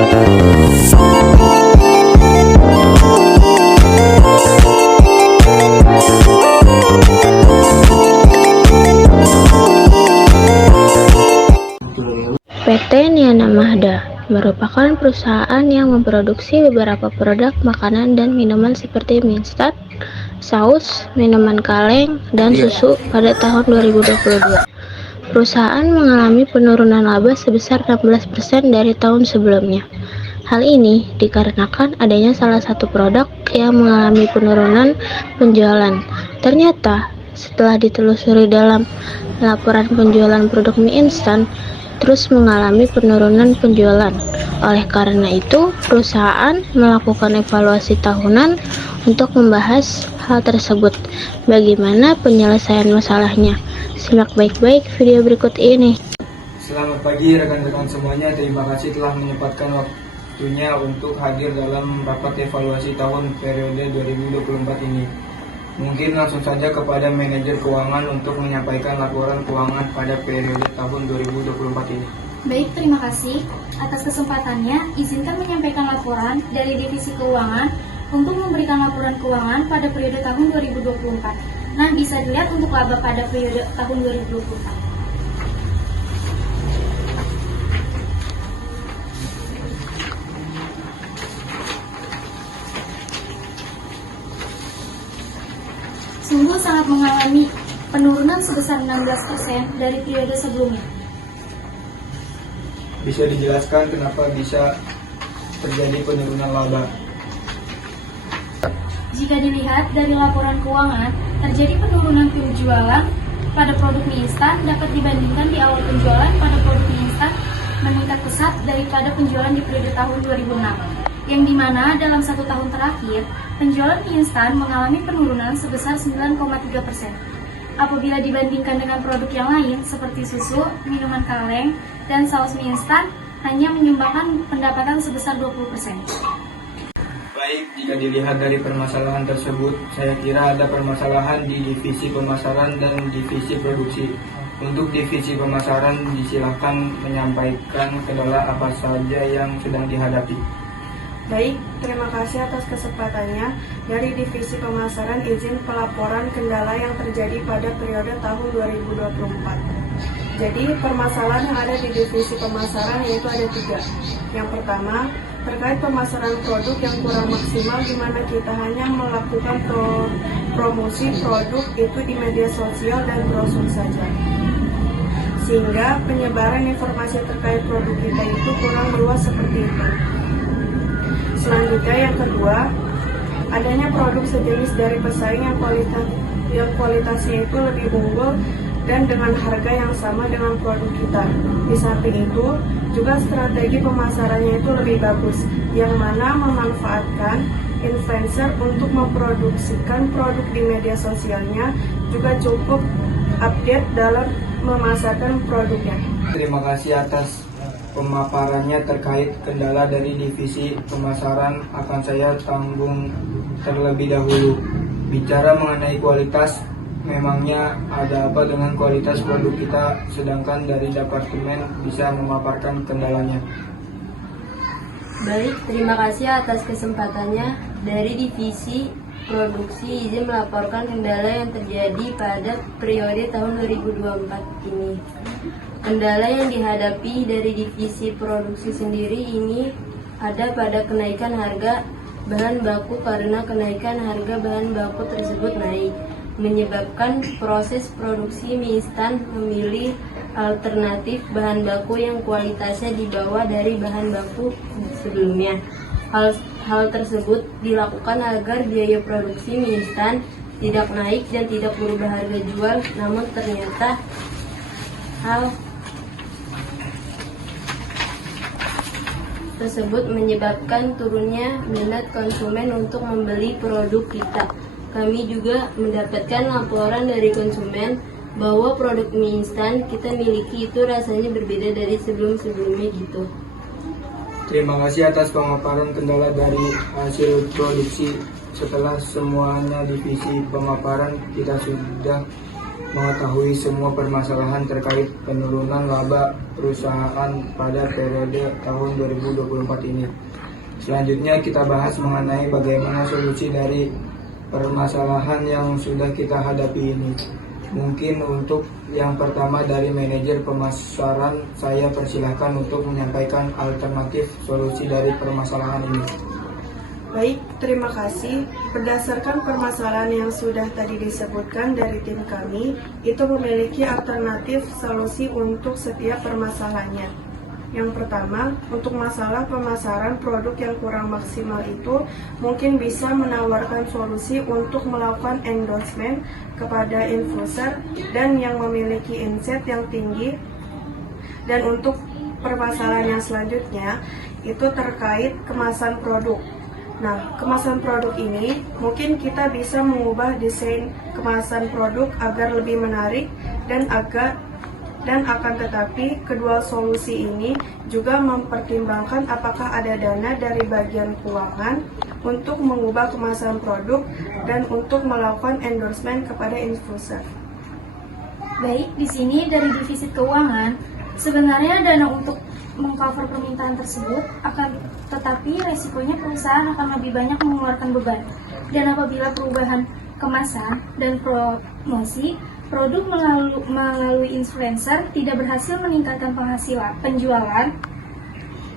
PT Niana Mahda merupakan perusahaan yang memproduksi beberapa produk makanan dan minuman seperti mie instan, saus, minuman kaleng, dan susu pada tahun 2022. Perusahaan mengalami penurunan laba sebesar 16% dari tahun sebelumnya. Hal ini dikarenakan adanya salah satu produk yang mengalami penurunan penjualan. Ternyata, setelah ditelusuri dalam laporan penjualan produk mie instan, terus mengalami penurunan penjualan. Oleh karena itu, perusahaan melakukan evaluasi tahunan untuk membahas hal tersebut. Bagaimana penyelesaian masalahnya? Simak baik-baik video berikut ini. Selamat pagi rekan-rekan semuanya, terima kasih telah menyempatkan waktunya untuk hadir dalam rapat evaluasi tahun periode 2024 ini. Mungkin langsung saja kepada manajer keuangan untuk menyampaikan laporan keuangan pada periode tahun 2024 ini. Baik, terima kasih. Atas kesempatannya, izinkan menyampaikan laporan dari Divisi Keuangan untuk memberikan laporan keuangan pada periode tahun 2024. Nah, bisa dilihat untuk laba pada periode tahun 2024. Sungguh sangat mengalami penurunan sebesar 16% dari periode sebelumnya. Bisa dijelaskan kenapa bisa terjadi penurunan laba? Jika dilihat dari laporan keuangan, terjadi penurunan penjualan pada produk mie instan dapat dibandingkan di awal penjualan pada produk mie instan meningkat pesat daripada penjualan di periode tahun 2006. Yang dimana dalam 1 tahun terakhir, penjualan mie instan mengalami penurunan sebesar 9,3%. Apabila dibandingkan dengan produk yang lain seperti susu, minuman kaleng, dan saus mie instan, hanya menyumbangkan pendapatan sebesar 20%. Baik, jika dilihat dari permasalahan tersebut, saya kira ada permasalahan di divisi pemasaran dan divisi produksi. Untuk divisi pemasaran, disilakan menyampaikan kendala apa saja yang sedang dihadapi. Baik, terima kasih atas kesempatannya. Dari Divisi Pemasaran izin pelaporan kendala yang terjadi pada periode tahun 2024. Jadi, permasalahan yang ada di Divisi Pemasaran yaitu ada 3. Yang pertama, terkait pemasaran produk yang kurang maksimal di mana kita hanya melakukan promosi produk itu di media sosial dan brosur saja. Sehingga penyebaran informasi terkait produk kita itu kurang luas seperti itu. Selanjutnya yang kedua, adanya produk sejenis dari pesaing yang kualitasnya itu lebih unggul dan dengan harga yang sama dengan produk kita. Di samping itu, juga strategi pemasarannya itu lebih bagus, yang mana memanfaatkan influencer untuk memproduksikan produk di media sosialnya, juga cukup update dalam memasarkan produknya. Terima kasih atas pemaparannya terkait kendala dari divisi pemasaran. Akan saya tanggung terlebih dahulu. Bicara mengenai kualitas, memangnya ada apa dengan kualitas produk kita, sedangkan dari departemen bisa memaparkan kendalanya? Baik, terima kasih atas kesempatannya. Dari divisi produksi izin melaporkan kendala yang terjadi pada periode tahun 2024 ini. Kendala yang dihadapi dari divisi produksi sendiri ini ada pada kenaikan harga bahan baku karena kenaikan harga bahan baku tersebut naik, menyebabkan proses produksi mie instan memilih alternatif bahan baku yang kualitasnya di bawah dari bahan baku sebelumnya. Hal tersebut dilakukan agar biaya produksi mie instan tidak naik dan tidak berubah harga jual, namun ternyata hal tersebut menyebabkan turunnya minat konsumen untuk membeli produk kita. Kami juga mendapatkan laporan dari konsumen bahwa produk mie instan kita miliki itu rasanya berbeda dari sebelum-sebelumnya gitu. Terima kasih atas pemaparan kendala dari hasil produksi. Setelah semuanya divisi pemaparan, kita sudah mengetahui semua permasalahan terkait penurunan laba perusahaan pada periode tahun 2024 ini. Selanjutnya kita bahas mengenai bagaimana solusi dari permasalahan yang sudah kita hadapi ini. Mungkin untuk yang pertama dari manajer pemasaran, saya persilahkan untuk menyampaikan alternatif solusi dari permasalahan ini. Baik, terima kasih. Berdasarkan permasalahan yang sudah tadi disebutkan dari tim kami, itu memiliki alternatif solusi untuk setiap permasalahannya. Yang pertama, untuk masalah pemasaran produk yang kurang maksimal itu mungkin bisa menawarkan solusi untuk melakukan endorsement kepada influencer dan yang memiliki insight yang tinggi. Dan untuk permasalahan yang selanjutnya itu terkait kemasan produk. Nah, kemasan produk ini mungkin kita bisa mengubah desain kemasan produk agar lebih menarik dan akan tetapi kedua solusi ini juga mempertimbangkan apakah ada dana dari bagian keuangan untuk mengubah kemasan produk dan untuk melakukan endorsement kepada influencer. Baik, di sini dari divisi keuangan, sebenarnya dana untuk mengcover permintaan tersebut tetapi resikonya perusahaan akan lebih banyak mengeluarkan beban. Dan apabila perubahan kemasan dan promosi produk melalui influencer tidak berhasil meningkatkan penjualan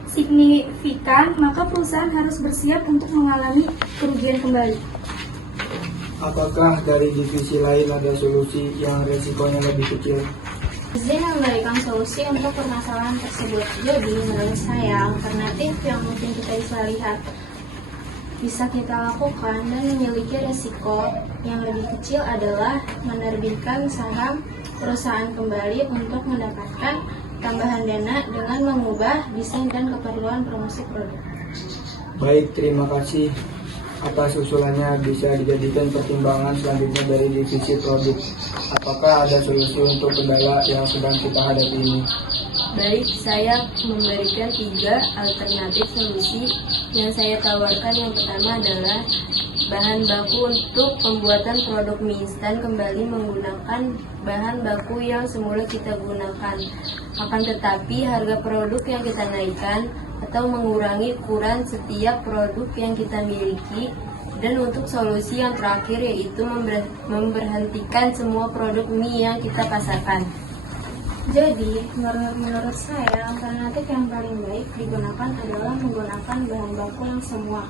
signifikan, maka perusahaan harus bersiap untuk mengalami kerugian kembali. Apakah dari divisi lain ada solusi yang resikonya lebih kecil? Izin memberikan solusi untuk permasalahan tersebut. Jadi menurut saya alternatif yang mungkin kita bisa kita lakukan dan memiliki resiko yang lebih kecil adalah menerbitkan saham perusahaan kembali untuk mendapatkan tambahan dana dengan mengubah desain dan keperluan promosi produk. Baik, terima kasih atas usulannya, bisa dijadikan pertimbangan selanjutnya dari divisi produk. Apakah ada solusi untuk kendala yang sedang kita hadapi ini? Baik, saya memberikan 3 alternatif solusi yang saya tawarkan. Yang pertama adalah bahan baku untuk pembuatan produk mie instan kembali menggunakan bahan baku yang semula kita gunakan. Akan tetapi harga produk yang kita naikkan atau mengurangi ukuran setiap produk yang kita miliki. Dan untuk solusi yang terakhir yaitu memberhentikan semua produk mie yang kita pasarkan. Jadi, menurut saya, alternatif yang paling baik digunakan adalah menggunakan bahan baku yang semua.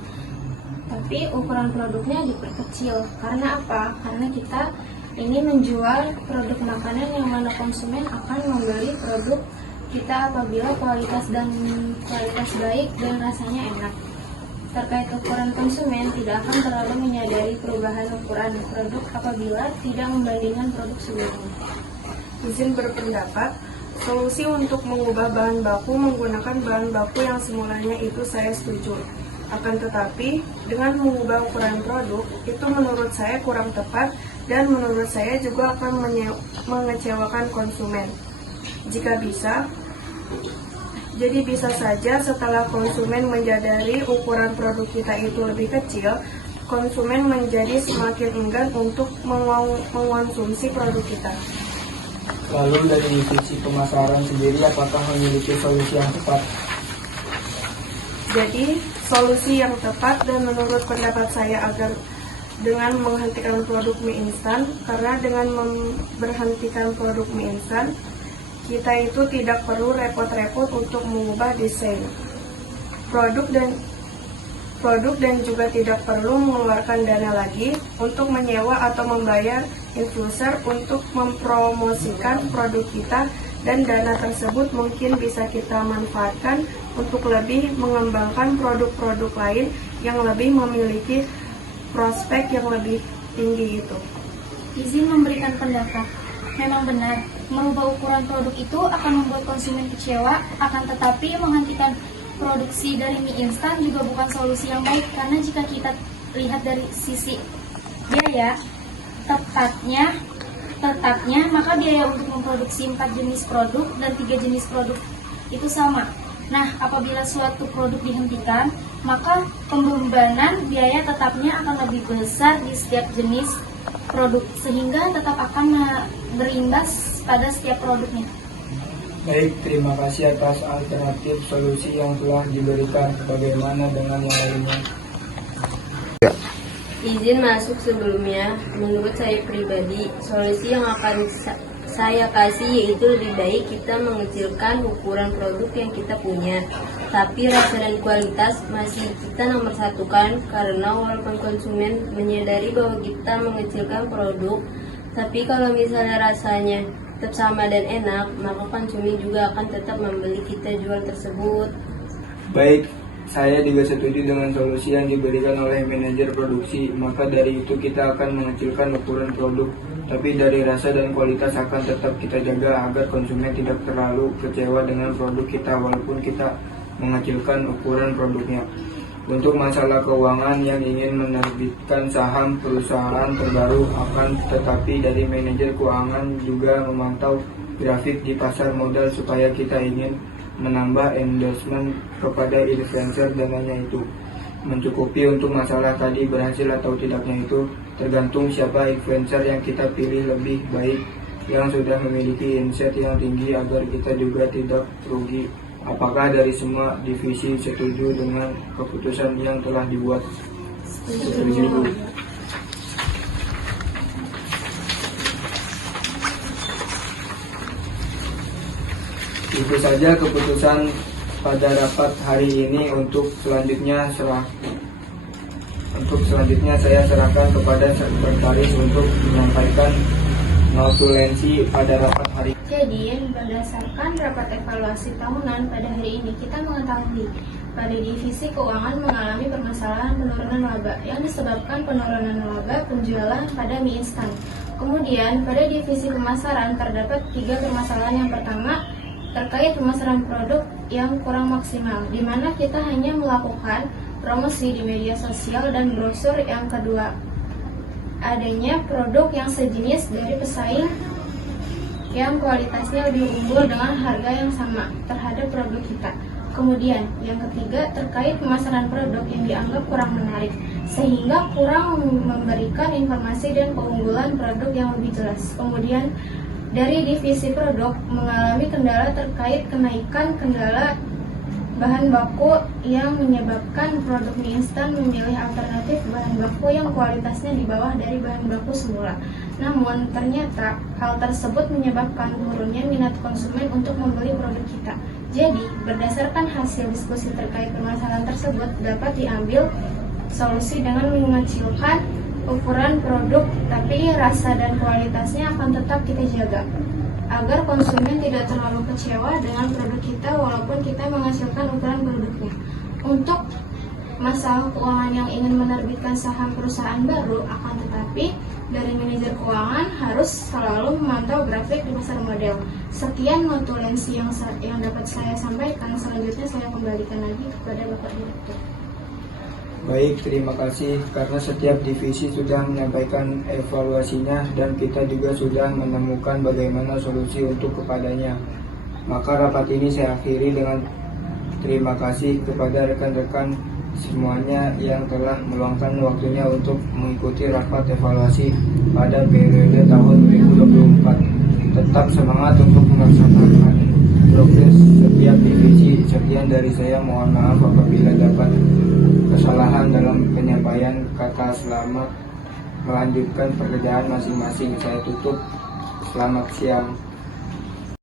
Tapi ukuran produknya diperkecil. Karena apa? Karena kita ini menjual produk makanan yang mana konsumen akan membeli produk kita apabila kualitas baik dan rasanya enak. Terkait ukuran, konsumen tidak akan terlalu menyadari perubahan ukuran produk apabila tidak membandingkan produk sebelumnya. Izin berpendapat, solusi untuk mengubah bahan baku menggunakan bahan baku yang semulanya itu saya setuju. Akan tetapi, dengan mengubah ukuran produk, itu menurut saya kurang tepat dan menurut saya juga akan mengecewakan konsumen. Jika bisa, jadi bisa saja setelah konsumen menyadari ukuran produk kita itu lebih kecil, konsumen menjadi semakin enggan untuk mengonsumsi produk kita. Lalu dari divisi pemasaran sendiri, apakah memiliki solusi yang tepat? Jadi, solusi yang tepat dan menurut pendapat saya agar dengan menghentikan produk mie instan, karena dengan memberhentikan produk mie instan, kita itu tidak perlu repot-repot untuk mengubah desain produk dan juga tidak perlu mengeluarkan dana lagi untuk menyewa atau membayar influencer untuk mempromosikan produk kita, dan dana tersebut mungkin bisa kita manfaatkan untuk lebih mengembangkan produk-produk lain yang lebih memiliki prospek yang lebih tinggi itu. Izin memberikan pendapat. Memang benar, merubah ukuran produk itu akan membuat konsumen kecewa, akan tetapi menghentikan produksi dari mie instan juga bukan solusi yang baik, karena jika kita lihat dari sisi biaya, tetapnya maka biaya untuk memproduksi 4 jenis produk dan 3 jenis produk itu sama. Nah, apabila suatu produk dihentikan, maka pembebanan biaya tetapnya akan lebih besar di setiap jenis produk, sehingga tetap akan berimbas pada setiap produknya. Baik, terima kasih atas alternatif solusi yang telah diberikan. Bagaimana dengan yang lainnya? Izin masuk sebelumnya, menurut saya pribadi, solusi yang akan saya kasih yaitu lebih baik kita mengecilkan ukuran produk yang kita punya. Tapi rasa dan kualitas masih kita nomor satukan, karena walaupun konsumen menyadari bahwa kita mengecilkan produk, tapi kalau misalnya rasanya tetap sama dan enak, maka konsumen juga akan tetap membeli kita jual tersebut. Baik, saya juga setuju dengan solusi yang diberikan oleh manajer produksi. Maka dari itu kita akan mengecilkan ukuran produk, tapi dari rasa dan kualitas akan tetap kita jaga agar konsumen tidak terlalu kecewa dengan produk kita walaupun kita mengecilkan ukuran produknya. Untuk masalah keuangan yang ingin menerbitkan saham perusahaan terbaru akan tetapi dari manajer keuangan juga memantau grafik di pasar modal supaya kita ingin menambah endorsement kepada influencer dananya itu mencukupi. Untuk masalah tadi berhasil atau tidaknya itu tergantung siapa influencer yang kita pilih lebih baik yang sudah memiliki insight yang tinggi agar kita juga tidak rugi. Apakah dari semua divisi setuju dengan keputusan yang telah dibuat? Setuju. Itu saja keputusan pada rapat hari ini. Untuk selanjutnya saya serahkan kepada sekretaris untuk menyampaikan notulensi pada rapat hari ini. Jadi, berdasarkan rapat evaluasi tahunan pada hari ini, kita mengetahui pada divisi keuangan mengalami permasalahan penurunan laba yang disebabkan penurunan laba penjualan pada mie instan. Kemudian, pada divisi pemasaran terdapat 3 permasalahan. Yang pertama, terkait pemasaran produk yang kurang maksimal, di mana kita hanya melakukan promosi di media sosial dan brosur. Yang kedua, adanya produk yang sejenis dari pesaing yang kualitasnya lebih unggul dengan harga yang sama terhadap produk kita. Kemudian, yang ketiga, terkait pemasaran produk yang dianggap kurang menarik, sehingga kurang memberikan informasi dan keunggulan produk yang lebih jelas. Kemudian, dari divisi produk mengalami kendala terkait kenaikan kendala bahan baku yang menyebabkan produk mie instan memilih alternatif bahan baku yang kualitasnya di bawah dari bahan baku semula. Namun, ternyata hal tersebut menyebabkan turunnya minat konsumen untuk membeli produk kita. Jadi, berdasarkan hasil diskusi terkait permasalahan tersebut, dapat diambil solusi dengan mengecilkan ukuran produk, tapi rasa dan kualitasnya akan tetap kita jaga, agar konsumen tidak terlalu kecewa dengan produk kita walaupun kita menghasilkan ukuran produknya. Untuk masalah keuangan yang ingin menerbitkan saham perusahaan baru, akan tetapi dari manajer keuangan harus selalu memantau grafik di pasar modal. Sekian notulensi yang dapat saya sampaikan. Selanjutnya saya kembalikan lagi kepada Bapak Direktur. Baik, terima kasih karena setiap divisi sudah menyampaikan evaluasinya dan kita juga sudah menemukan bagaimana solusi untuk kepadanya. Maka rapat ini saya akhiri dengan terima kasih kepada rekan-rekan semuanya yang telah meluangkan waktunya untuk mengikuti rapat evaluasi pada periode tahun 2024. Tetap semangat untuk melaksanakan progres setiap divisi. Sekian dari saya, mohon maaf apabila dapat kesalahan dalam penyampaian kata. Selamat melanjutkan pekerjaan masing-masing. Saya tutup. Selamat siang.